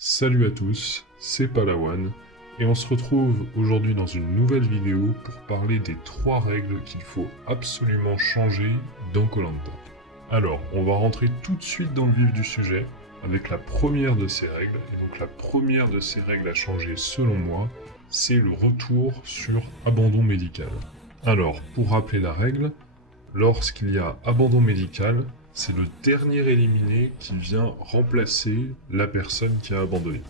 Salut à tous, c'est Palawan, et on se retrouve aujourd'hui dans une nouvelle vidéo pour parler des 3 règles qu'il faut absolument changer dans koh. Alors, on va rentrer tout de suite dans le vif du sujet avec la première de ces règles, et donc la première de ces règles à changer selon moi, c'est le retour sur abandon médical. Alors, pour rappeler la règle, lorsqu'il y a abandon médical, c'est le dernier éliminé qui vient remplacer la personne qui a abandonné.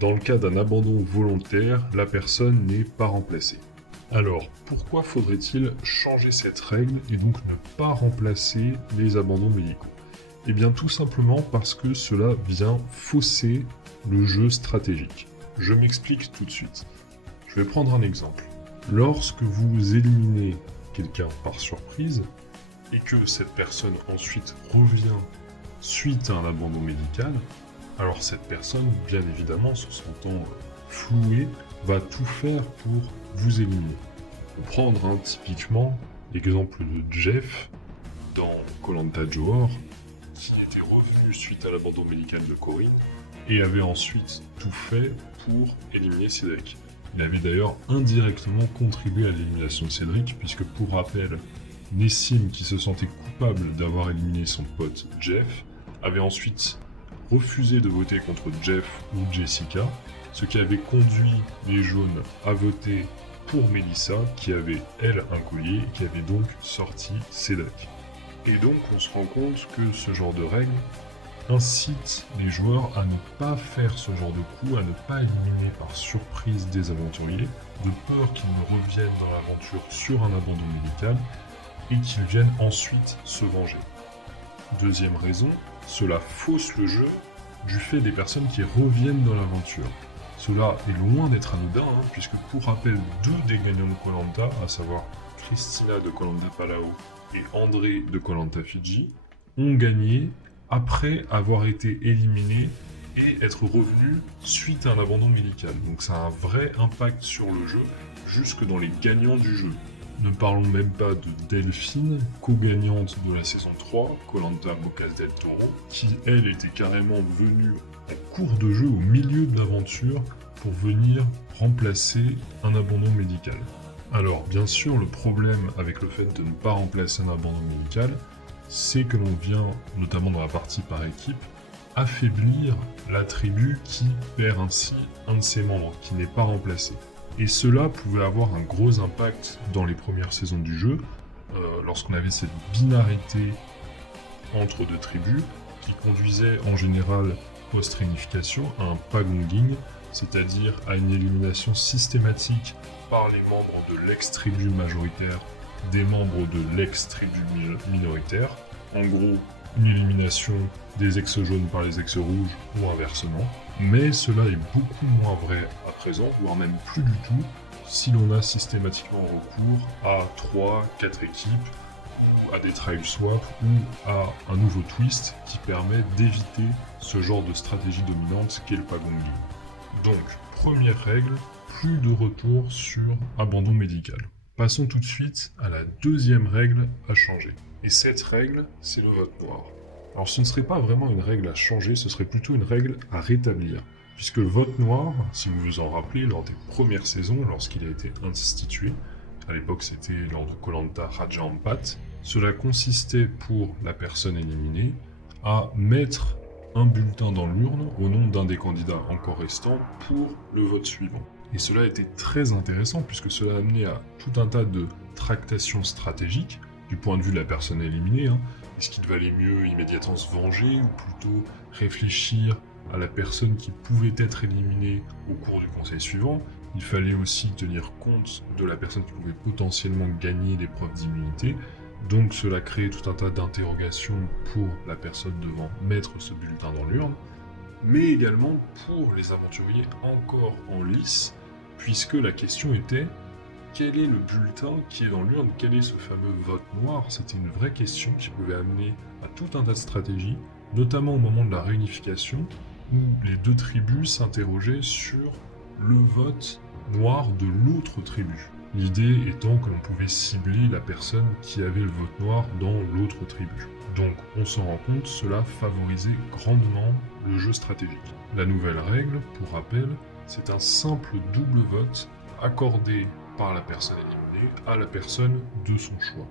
Dans le cas d'un abandon volontaire, la personne n'est pas remplacée. Alors, pourquoi faudrait-il changer cette règle et donc ne pas remplacer les abandons médicaux? Eh bien tout simplement parce que cela vient fausser le jeu stratégique. Je m'explique tout de suite. Je vais prendre un exemple. Lorsque vous éliminez quelqu'un par surprise, et que cette personne ensuite revient suite à un abandon médical, alors cette personne, bien évidemment, se sentant flouée, va tout faire pour vous éliminer. On peut prendre typiquement l'exemple de Jeff dans koh Johor, qui était revenu suite à l'abandon médical de Corinne, et avait ensuite tout fait pour éliminer Cédric. Il avait d'ailleurs indirectement contribué à l'élimination de Cédric, puisque pour rappel, Nessim, qui se sentait coupable d'avoir éliminé son pote Jeff, avait ensuite refusé de voter contre Jeff ou Jessica, ce qui avait conduit les jaunes à voter pour Melissa, qui avait elle un collier et qui avait donc sorti Cédric. Et donc on se rend compte que ce genre de règle incite les joueurs à ne pas faire ce genre de coup, à ne pas éliminer par surprise des aventuriers, de peur qu'ils ne reviennent dans l'aventure sur un abandon médical, et qu'ils viennent ensuite se venger. Deuxième raison, cela fausse le jeu du fait des personnes qui reviennent dans l'aventure. Cela est loin d'être anodin, puisque pour rappel, 2 des gagnants de koh, à savoir Christina de koh Palau et André de koh Fidji, ont gagné après avoir été éliminés et être revenus suite à un abandon médical. Donc ça a un vrai impact sur le jeu, jusque dans les gagnants du jeu. Ne parlons même pas de Delphine, co-gagnante de la saison 3, koh Bocas del Toro, qui elle était carrément venue en cours de jeu, au milieu de l'aventure, pour venir remplacer un abandon médical. Alors bien sûr, le problème avec le fait de ne pas remplacer un abandon médical, c'est que l'on vient, notamment dans la partie par équipe, affaiblir la tribu qui perd ainsi un de ses membres, qui n'est pas remplacé. Et cela pouvait avoir un gros impact dans les premières saisons du jeu, lorsqu'on avait cette binarité entre 2 tribus, qui conduisait en général post-réunification à un pagonging, c'est-à-dire à une élimination systématique par les membres de l'ex-tribu majoritaire des membres de l'ex-tribu minoritaire. En gros, une élimination des ex-jaunes par les ex-rouges ou inversement. Mais cela est beaucoup moins vrai à présent, voire même plus du tout, si l'on a systématiquement recours à 3-4 équipes, ou à des trial swaps, ou à un nouveau twist qui permet d'éviter ce genre de stratégie dominante qu'est le pagonging. Donc, première règle, plus de retour sur abandon médical. Passons tout de suite à la deuxième règle à changer. Et cette règle, c'est le vote noir. Alors ce ne serait pas vraiment une règle à changer, ce serait plutôt une règle à rétablir. Puisque le vote noir, si vous vous en rappelez, lors des premières saisons, lorsqu'il a été institué, à l'époque c'était lors de koh Raja Ampat, cela consistait pour la personne éliminée à mettre un bulletin dans l'urne au nom d'un des candidats encore restants pour le vote suivant. Et cela était très intéressant puisque cela amenait à tout un tas de tractations stratégiques du point de vue de la personne éliminée. Est-ce qu'il valait mieux immédiatement se venger ou plutôt réfléchir à la personne qui pouvait être éliminée au cours du conseil suivant? Il fallait aussi tenir compte de la personne qui pouvait potentiellement gagner l'épreuve d'immunité. Donc cela créait tout un tas d'interrogations pour la personne devant mettre ce bulletin dans l'urne, mais également pour les aventuriers encore en lice, puisque la question était: quel est le bulletin qui est dans l'urne? Quel est ce fameux vote noir? C'était une vraie question qui pouvait amener à tout un tas de stratégies, notamment au moment de la réunification, où les 2 tribus s'interrogeaient sur le vote noir de l'autre tribu. L'idée étant que l'on pouvait cibler la personne qui avait le vote noir dans l'autre tribu. Donc on s'en rend compte, cela favorisait grandement le jeu stratégique. La nouvelle règle, pour rappel, c'est un simple double vote accordé par la personne éliminée à la personne de son choix.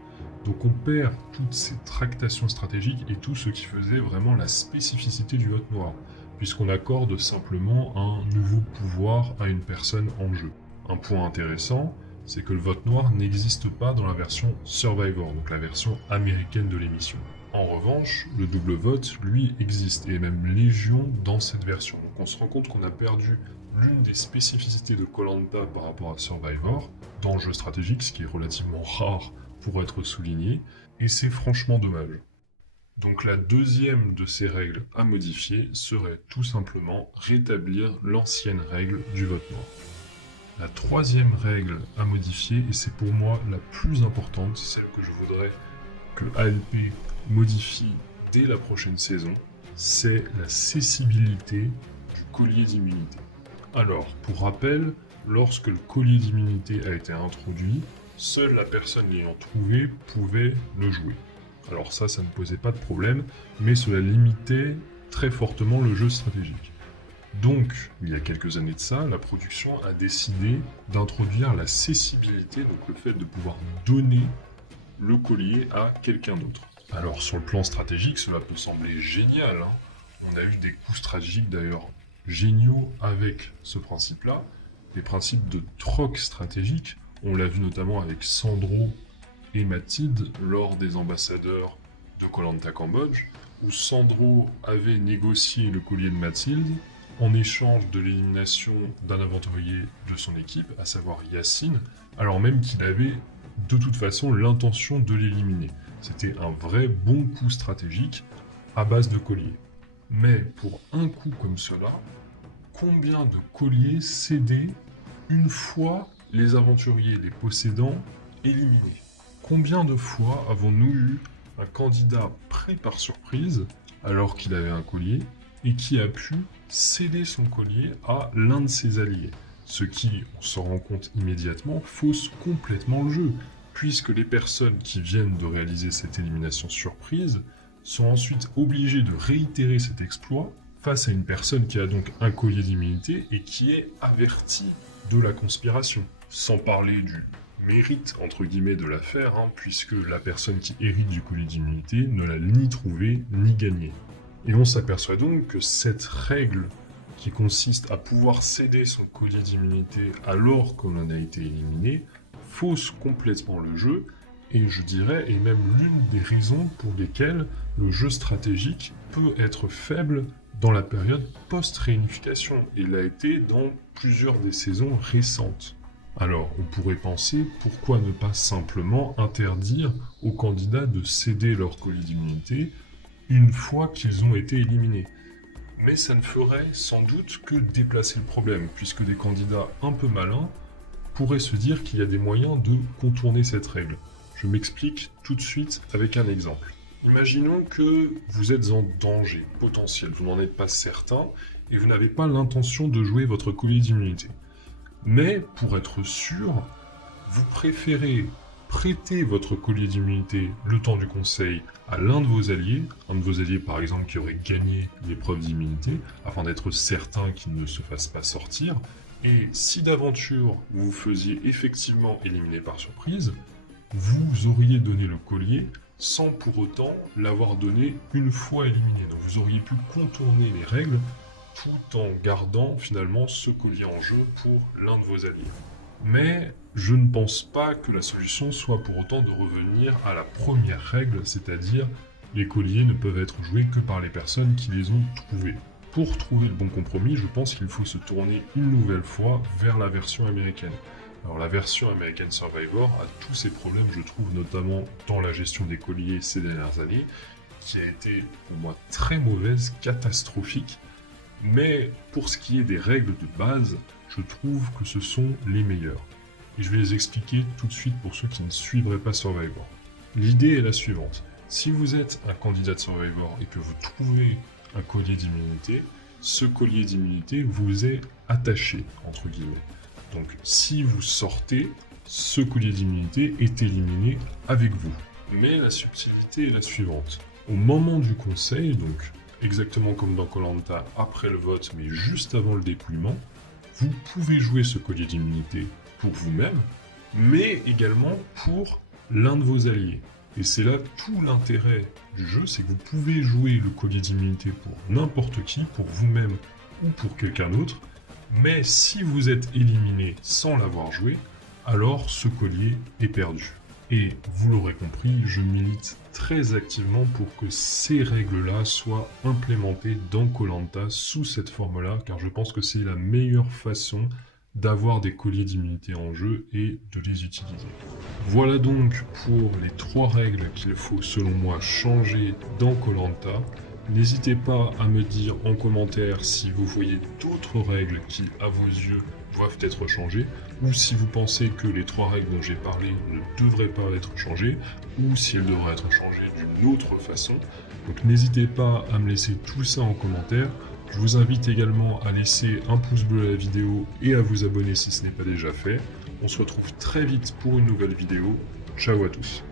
Donc on perd toutes ces tractations stratégiques et tout ce qui faisait vraiment la spécificité du vote noir, puisqu'on accorde simplement un nouveau pouvoir à une personne en jeu. Un point intéressant, c'est que le vote noir n'existe pas dans la version Survivor, donc la version américaine de l'émission. En revanche, le double vote, lui, existe, et même légion dans cette version. Donc on se rend compte qu'on a perdu l'une des spécificités de Koh-Lanta par rapport à Survivor, dans le jeu stratégique, ce qui est relativement rare pour être souligné, et c'est franchement dommage. Donc la deuxième de ces règles à modifier serait tout simplement rétablir l'ancienne règle du vote noir. La troisième règle à modifier, et c'est pour moi la plus importante, celle que je voudrais que ALP modifie dès la prochaine saison, c'est la cessibilité du collier d'immunité. Alors, pour rappel, lorsque le collier d'immunité a été introduit, seule la personne l'ayant trouvé pouvait le jouer. Alors ça ne posait pas de problème, mais cela limitait très fortement le jeu stratégique. Donc, il y a quelques années de ça, la production a décidé d'introduire la cessibilité, donc le fait de pouvoir donner le collier à quelqu'un d'autre. Alors sur le plan stratégique, cela peut sembler génial, hein. On a eu des coups stratégiques d'ailleurs géniaux avec ce principe-là, les principes de troc stratégique, on l'a vu notamment avec Sandro et Mathilde lors des ambassadeurs de Koh-Lanta Cambodge, où Sandro avait négocié le collier de Mathilde en échange de l'élimination d'un aventurier de son équipe, à savoir Yacine, alors même qu'il avait de toute façon l'intention de l'éliminer. C'était un vrai bon coup stratégique à base de collier. Mais pour un coup comme cela, combien de colliers cédaient une fois les aventuriers, les possédants, éliminés? Combien de fois avons-nous eu un candidat pris par surprise alors qu'il avait un collier et qui a pu céder son collier à l'un de ses alliés? Ce qui, on s'en rend compte immédiatement, fausse complètement le jeu, puisque les personnes qui viennent de réaliser cette élimination surprise sont ensuite obligées de réitérer cet exploit face à une personne qui a donc un collier d'immunité et qui est avertie de la conspiration. Sans parler du mérite, entre guillemets, de l'affaire, hein, puisque la personne qui hérite du collier d'immunité ne l'a ni trouvé ni gagné. Et on s'aperçoit donc que cette règle qui consiste à pouvoir céder son collier d'immunité alors qu'on en a été éliminé, fausse complètement le jeu, et je dirais est même l'une des raisons pour lesquelles le jeu stratégique peut être faible dans la période post-réunification, et l'a été dans plusieurs des saisons récentes. Alors, on pourrait penser, pourquoi ne pas simplement interdire aux candidats de céder leur collier d'immunité une fois qu'ils ont été éliminés? Mais ça ne ferait sans doute que déplacer le problème, puisque des candidats un peu malins pourraient se dire qu'il y a des moyens de contourner cette règle. Je m'explique tout de suite avec un exemple. Imaginons que vous êtes en danger potentiel, vous n'en êtes pas certain, et vous n'avez pas l'intention de jouer votre collier d'immunité. Mais, pour être sûr, vous préférez prêter votre collier d'immunité le temps du conseil à l'un de vos alliés, un de vos alliés par exemple qui aurait gagné l'épreuve d'immunité, afin d'être certain qu'il ne se fasse pas sortir, et si d'aventure vous vous faisiez effectivement éliminer par surprise, vous auriez donné le collier sans pour autant l'avoir donné une fois éliminé. Donc vous auriez pu contourner les règles tout en gardant finalement ce collier en jeu pour l'un de vos alliés. Mais je ne pense pas que la solution soit pour autant de revenir à la première règle, c'est-à-dire les colliers ne peuvent être joués que par les personnes qui les ont trouvés. Pour trouver le bon compromis, je pense qu'il faut se tourner une nouvelle fois vers la version américaine. Alors la version américaine Survivor a tous ses problèmes, je trouve, notamment dans la gestion des colliers ces dernières années, qui a été pour moi très mauvaise, catastrophique. Mais pour ce qui est des règles de base, je trouve que ce sont les meilleures. Et je vais les expliquer tout de suite pour ceux qui ne suivraient pas Survivor. L'idée est la suivante. Si vous êtes un candidat de Survivor et que vous trouvez un collier d'immunité, ce collier d'immunité vous est attaché, entre guillemets. Donc si vous sortez, ce collier d'immunité est éliminé avec vous. Mais la subtilité est la suivante. Au moment du conseil, donc exactement comme dans koh après le vote, mais juste avant le dépouillement, vous pouvez jouer ce collier d'immunité pour vous-même, mais également pour l'un de vos alliés. Et c'est là tout l'intérêt du jeu, c'est que vous pouvez jouer le collier d'immunité pour n'importe qui, pour vous-même ou pour quelqu'un d'autre, mais si vous êtes éliminé sans l'avoir joué, alors ce collier est perdu. Et vous l'aurez compris, je milite très activement pour que ces règles-là soient implémentées dans koh sous cette forme-là, car je pense que c'est la meilleure façon d'avoir des colliers d'immunité en jeu et de les utiliser. Voilà donc pour les 3 règles qu'il faut selon moi changer dans koh. N'hésitez pas à me dire en commentaire si vous voyez d'autres règles qui, à vos yeux, doivent être changées, ou si vous pensez que les 3 règles dont j'ai parlé ne devraient pas être changées, ou si elles devraient être changées d'une autre façon. Donc n'hésitez pas à me laisser tout ça en commentaire. Je vous invite également à laisser un pouce bleu à la vidéo et à vous abonner si ce n'est pas déjà fait. On se retrouve très vite pour une nouvelle vidéo. Ciao à tous.